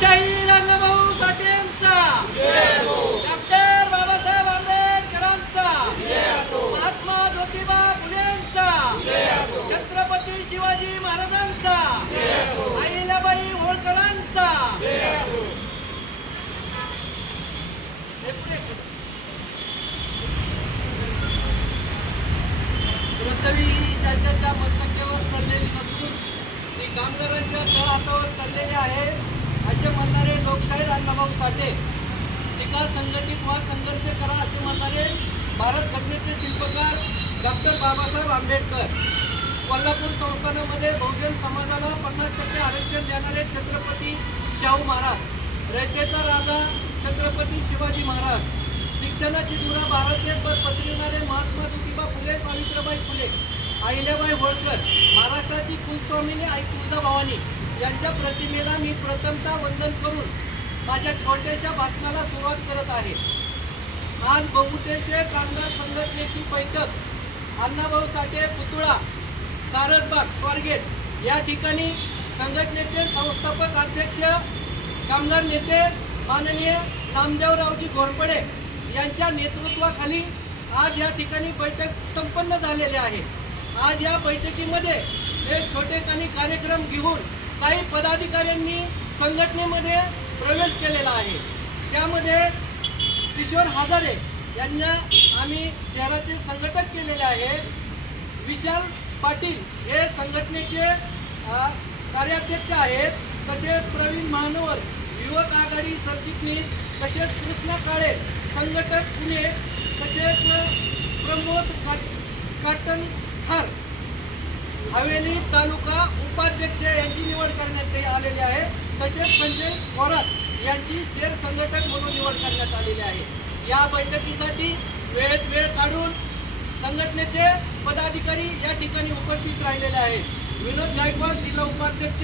लोकशाही रंगभाऊ साठेंचा डॉक्टर बाबासाहेब आंबेडकरांचा. महात्मा ज्योतिबा फुलेंचा छत्रपती शिवाजी महाराजांचा. अहिल्याबाई होळकरांचा. पृथ्वी ही शासनाच्या मस्तकेवर चाललेली नसून ती कामगारांच्या तळहातावर चाललेली आहे लोकशाहीर अण्णाभाऊ साठे. शिका संघटित व संघर्ष करा असे म्हणणारे भारत घटनेचे शिल्पकार डॉक्टर बाबासाहेब आंबेडकर. कोल्हापूर संस्थानामध्ये बहुजन समाजाला पन्नास टक्के आरक्षण देणारे छत्रपती शाहू महाराज रयतेचा राजा छत्रपती शिवाजी महाराज. शिक्षणाची धुरा भारतभर पसरविणारे महात्मा ज्योतिबा फुले सावित्रीबाई फुले अहिल्याबाई होळकर महाराष्ट्राची कुलस्वामिनी आई तुळजाभवानी यांच्या प्रतिमेला मी प्रथमता वंदन करून माझ्या छोट्याशा भाषणाला सुरुवात करत आहे. आज बहुउद्देशीय कामगार संघटनेची बैठक. अण्णाभाऊ साठे पुतळा सारसबाग स्वारगेट या ठिकाणी संघटनेचे संस्थापक अध्यक्ष कामगार नेते माननीय नामदेवरावजी घोरपडे यांच्या नेतृत्वाखाली आज या ठिकाणी बैठक संपन्न झालेली आहे. आज या बैठकीमध्ये हे छोटेखानी कार्यक्रम घेऊन काही पदाधिकाऱ्यांनी संघटनेमध्ये प्रवेश केलेला आहे. त्यामध्ये किशोर हजारे यांना आम्ही शहराचे संघटक केलेले आहे. विशाल पाटील हे संघटनेचे कार्याध्यक्ष आहेत. तसेच प्रवीण महानवर युवक आघाडी सरचिटणीस. तसेच कृष्णा काळे संघटक पुणे. तसेच प्रमोद काट खार हवेली तालुका उपाध्यक्ष यांची निवड करण्यात आलेली आहे. तसेच म्हणजे संजय थोरात यांची शेर संघटक म्हणून निवड करण्यात आलेली आहे. या बैठकीसाठी वेळेत वेळ काढून संघटनेचे पदाधिकारी या ठिकाणी उपस्थित राहिलेले आहेत. विनोद गायकवाड जिल्हा उपाध्यक्ष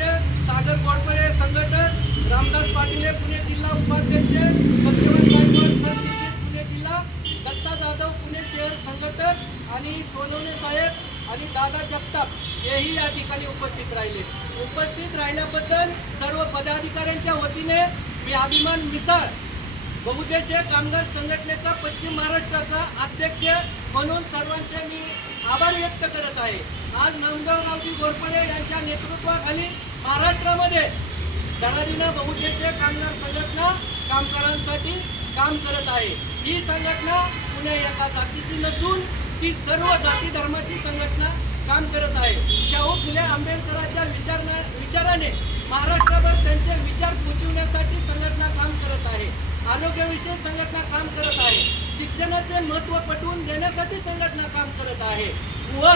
सागर गोडपरे संघटक रामदास पाटील हे पुणे जिल्हा उपाध्यक्ष सत्यवान गायकवाड सरचिटणीस पुणे जिल्हा दत्ता जाधव पुणे शहर संघटक आणि सोनवणे साहेब आणि दादा जगताप हेही या ठिकाणी उपस्थित राहिले. उपस्थित राहिल्याबद्दल सर्व पदाधिकाऱ्यांच्या वतीने मी अभिमान मिसाळ बहुद्देशीय कामगार संघटनेचा पश्चिम महाराष्ट्राचा अध्यक्ष म्हणून सर्वांचे मी आभार व्यक्त करत आहे. आज नामदेवरावजी गोरपडे यांच्या नेतृत्वाखाली महाराष्ट्रामध्ये धडाडीनं बहुद्देशीय कामगार संघटना कामगारांसाठी काम करत आहे. ही संघटना पुण्या एका जातीची नसून ती सर्व जाती धर्माची संघटना काम करत आहे. शाहू फुले आंबेडकरांच्या विचार विचाराने महाराष्ट्रभर त्यांचे विचार पोचवण्यासाठी संघटना काम करत आहे. आरोग्यविषयी संघटना काम करत आहे. शिक्षणाचे महत्त्व पटवून देण्यासाठी संघटना काम करत आहे. व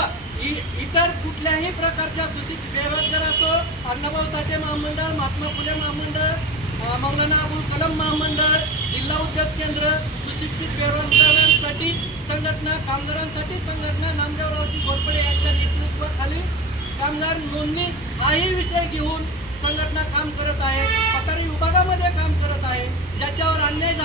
इ- इतर कुठल्याही प्रकारच्या सुशिक्षित बेरोजगार असो अण्णाभाऊ साठे महामंडळ महात्मा फुले महामंडळ मौलाना अबुल कलम महामंडळ जिल्हा उद्योग केंद्र सुशिक्षित बेरोजगारांसाठी संघटना कामगारांसाठी संघटना नामदेवरावजी घोरपडे यांच्या नेतृत्वाखाली कामगार नोंदणी हाही विषय घेऊन संघटना काम करत आहे. सातारी विभागामध्ये काम करत आहे. ज्याच्यावर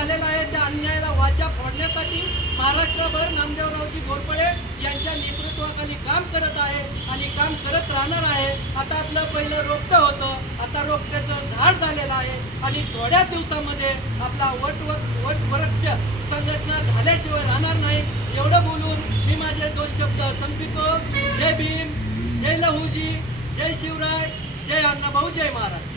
झालेला आहे त्या अन्यायाला वाचा फोडण्यासाठी महाराष्ट्रभर नामदेवरावजी घोरपडे यांच्या नेतृत्वाखाली काम करत आहे आणि काम करत राहणार आहे. आता आपलं पहिलं रोपटं होतं. आता रोपट्याचं झाड झालेलं आहे आणि थोड्या दिवसामध्ये आपला वट वट वृक्ष संघटना झाल्याशिवाय राहणार नाही. एवढं बोलून मी माझे दोन शब्द संपितो. जय भीम जय लहूजी जय शिवराय जय अण्णाभाऊ जय महाराज.